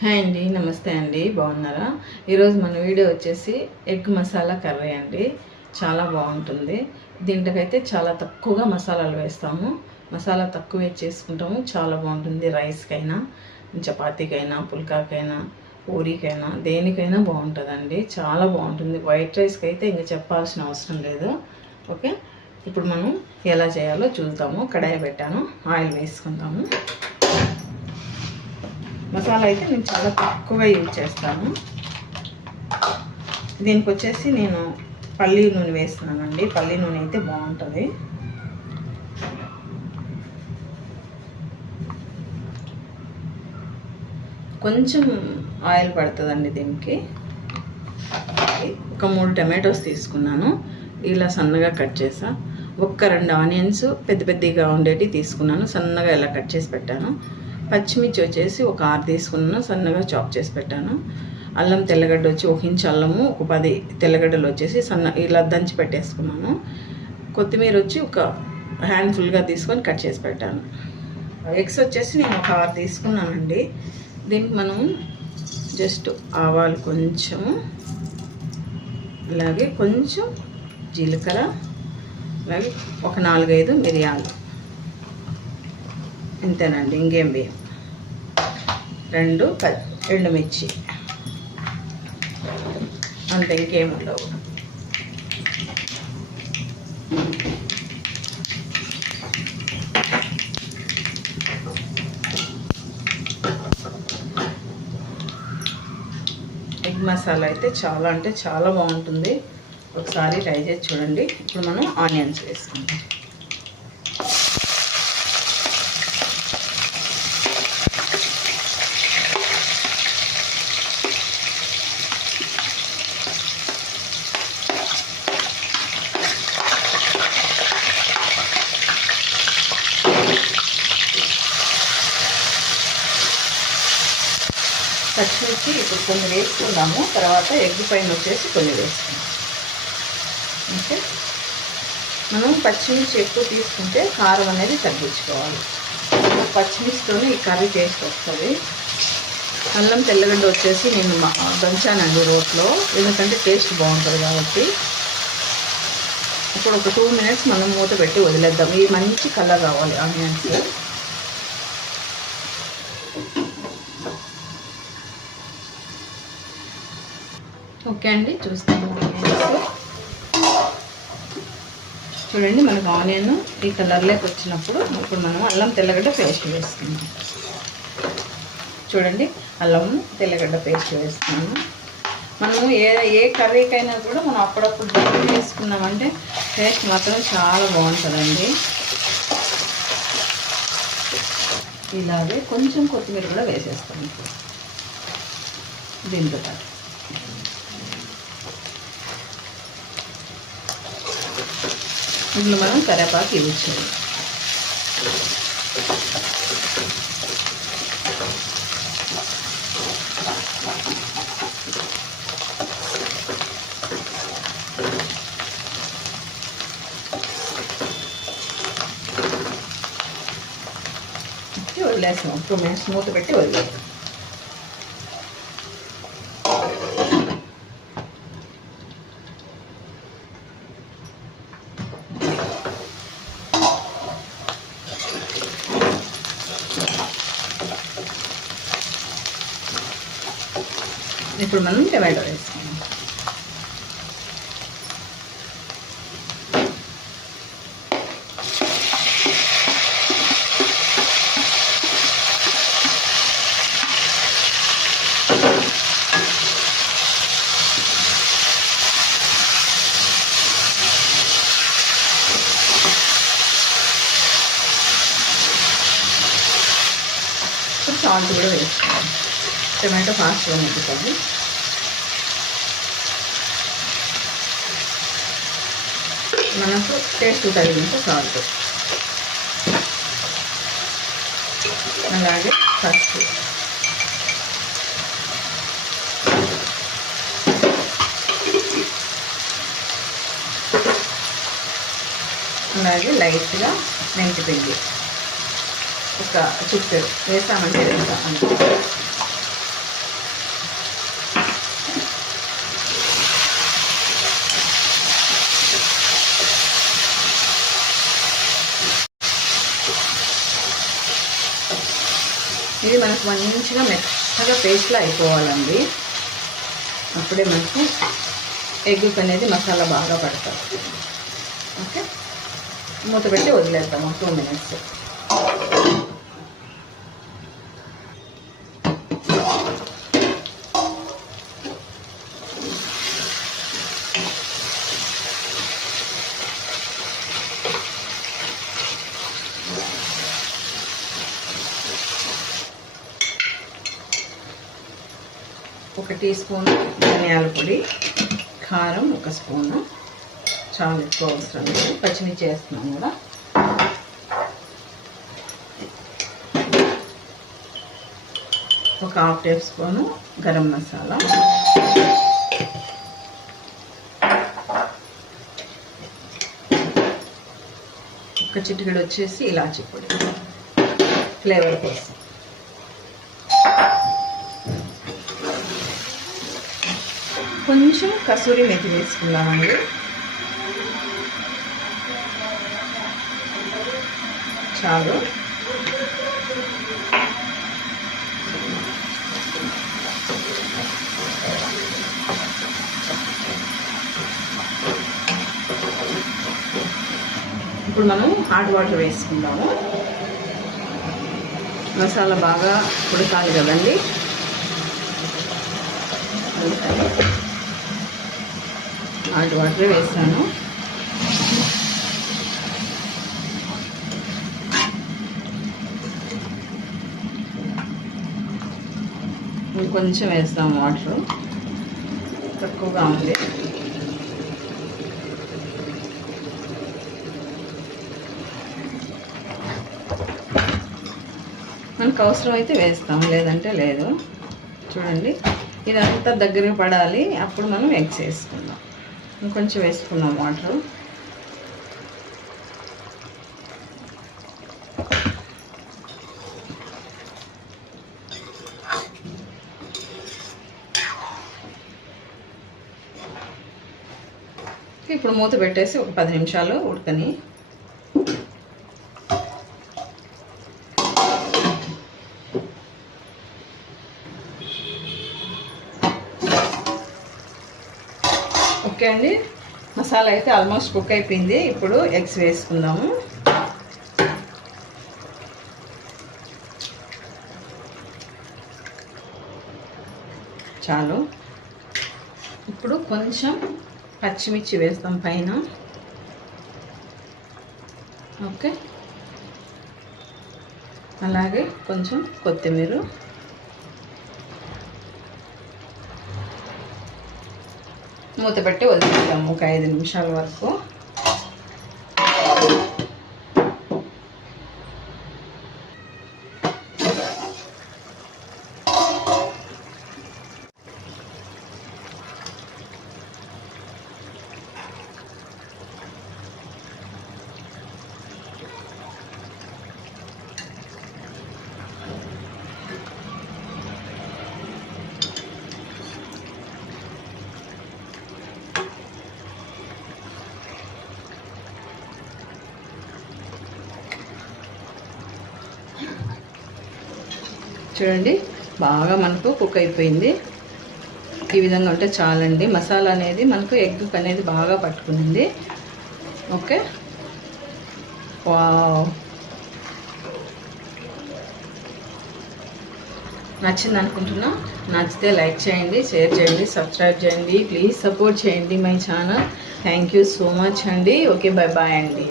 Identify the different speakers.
Speaker 1: Hi అండి నమస్తే అండి బాగున్నారా? ఈరోజు మన వీడియో వచ్చేసి ఎగ్ మసాలా కర్రీ అండి. చాలా బాగుంటుంది. దీంట్లోకైతే చాలా తక్కువగా మసాలాలు వేస్తాము. మసాలా తక్కువ చేసుకుంటాము. చాలా బాగుంటుంది రైస్కైనా చపాతీకైనా పుల్కాకైనా పూరీకైనా దేనికైనా బాగుంటుందండి. చాలా బాగుంటుంది. వైట్ రైస్కి అయితే ఇంకా చెప్పాల్సిన అవసరం లేదు. ఓకే? ఇప్పుడు మనం ఎలా చేయాలో చూద్దాము. కడాయి పెట్టాను. ఆయిల్ వేసుకుందాము. మసాలా అయితే నేను చాలా తక్కువ యూజ్ చేస్తాను. దీనికి వచ్చేసి నేను పల్లి నూనె వేస్తున్నానండి. పల్లి నూనె అయితే బాగుంటుంది. కొంచెం ఆయిల్ పడుతుందండి దీనికి. ఒక మూడు టమాటోస్ తీసుకున్నాను. ఇలా సన్నగా కట్ చేసా. ఒక్క రెండు ఆనియన్స్ పెద్ద పెద్దగా ఉండేవి తీసుకున్నాను. సన్నగా ఇలా కట్ చేసి పెట్టాను. పచ్చిమిర్చి వచ్చేసి ఒక ఆరు తీసుకున్నాను సన్నగా చాప్ చేసి పెట్టాను. అల్లం తెల్లగడ్డ వచ్చి ఒక ఇంచు అల్లము ఒక పది తెల్లగడ్డలు వచ్చేసి సన్న ఇలా దంచి పెట్టేసుకున్నాను. కొత్తిమీర వచ్చి ఒక హ్యాండ్ఫుల్గా తీసుకొని కట్ చేసి పెట్టాను. ఎగ్స్ వచ్చేసి నేను ఒక ఆరు తీసుకున్నానండి. దీనికి మనం జస్ట్ ఆవాలు కొంచెం అలాగే కొంచెం జీలకర్ర అలాగే ఒక నాలుగైదు మిరియాలు. ఇంతేనండి ఇంకేం వేయం. రెండు ప రెండు మిర్చి. అంత ఇంకేం ఉండవు. ఎగ్ మసాలా అయితే చాలా అంటే చాలా బాగుంటుంది. ఒకసారి ట్రై చేసి చూడండి. ఇప్పుడు మనం ఆనియన్స్ వేసుకుంటాం పచ్చిమిర్చి ఇప్పుడు కొన్ని వేసుకుందాము తర్వాత ఎగ్ పైన వచ్చేసి కొన్ని వేసుకుందాం ఓకే? మనం పచ్చిమిర్చి ఎక్కువ తీసుకుంటే కారం అనేది తగ్గించుకోవాలి. పచ్చిమిర్చితోనే ఈ కర్రీ టేస్ట్ వస్తుంది. అల్లం తెల్లగడ్డ వచ్చేసి నేను మా- దంచానండి రోట్లో. ఎందుకంటే టేస్ట్ బాగుంటుంది కాబట్టి. ఇప్పుడు ఒక టూ మినిట్స్ మనం మూత పెట్టి వదిలేద్దాం. ఈ మంచి కలర్ రావాలి ఆనియన్స్ ఓకే అండి చూస్తాము చూడండి మనకు ఆనియన్ ఈ కలర్లోకి వచ్చినప్పుడు ఇప్పుడు మనం అల్లం తెల్లగడ్డ పేస్ట్ వేసుకుందాం. చూడండి అల్లం తెల్లగడ్డ పేస్ట్ వేస్తున్నాము మనము ఏ ఏ కర్రీకైనా కూడా మనం అప్పుడప్పుడు వేసుకున్నామంటే టేస్ట్ మాత్రం చాలా బాగుంటుందండి. ఇలాగే కొంచెం కొత్తిమీర కూడా వేసేస్తాం దీంతో పాటు. ఇందులో మనం కరేపాకు యూజ్ చేయాలి. వదిలేసాం టూ మినిట్స్ మూత పెట్టి వదిలేసాం ఇప్పుడు మనం టమాటో వేసుకుందాం సాల్ట్ కూడా వేసుకోవాలి. టమాటో ఫాస్ట్గా మగ్గుతుంది మనకు టేస్ట్ తగినంత సాల్ట్ అలాగే పసుపు. అలాగే లైట్గా మెంతిపిండి ఒక చుట్టూ వేసామంటే వేసాం అంతే మనకు మంచిగా మెత్తగా పేస్ట్లో అయిపోవాలండి. అప్పుడే మనకు ఎగ్ అనేది మసాలా బాగా పడుతుంది ఓకే? మూత పెట్టి వదిలేద్దాము టూ మినిట్స్ ఒక టీ స్పూన్ ధనియాల పొడి కారం ఒక స్పూను. చాలా ఎక్కువ అవసరం లేదు. పచ్చిమిర్చి వేస్తున్నాం కూడా ఒక half tablespoon garam masala. ఒక చిటికెడు వచ్చేసి ఇలాచి పొడి. ఫ్లేవర్ కోసం. కొంచెం కసూరి మెతి వేసుకుందామండి చాలు. ఇప్పుడు మనం హాట్ వాటర్ వేసుకుందాము. మసాలా బాగా ఉడకాలి కదండి. అందుకని హాట్ వాటర్ వేసాను. ఇంకొంచెం వేస్తాం వాటర్. తక్కువగా ఉంది. మనకు అవసరం అయితే వేస్తాం లేదంటే లేదు. చూడండి ఇదంతా దగ్గర పడాలి. అప్పుడు మనం ఎగ్స్ వేసుకుందాం ఇంకొంచెం వేసుకున్నాం వాటర్. ఇప్పుడు మూత పెట్టేసి ఒక పది నిమిషాలు ఉడకని ఓకే అండి. మసాలా అయితే ఆల్మోస్ట్ కుక్ అయిపోయింది. ఇప్పుడు ఎగ్స్ వేసుకుందాము. చాలు. ఇప్పుడు కొంచెం పచ్చిమిర్చి వేస్తాం పైన. ఓకే. అలాగే కొంచెం కొత్తిమీర. మూత పెట్టి వదిలేద్దాము ఒక ఐదు నిమిషాల వరకు. చూడండి బాగా మనకు కుక్ అయిపోయింది. ఈ విధంగా ఉంటే చాలండి. మసాలా అనేది మనకు ఎగ్ అనేది బాగా పట్టుకునింది. ఓకే. వావ్. నచ్చింది అనుకుంటున్నా. నచ్చితే లైక్ చేయండి షేర్ చేయండి సబ్స్క్రైబ్ చేయండి. ప్లీజ్ సపోర్ట్ చేయండి my channel. Thank you so much అండి. ఓకే బాయ్ బాయ్ అండి.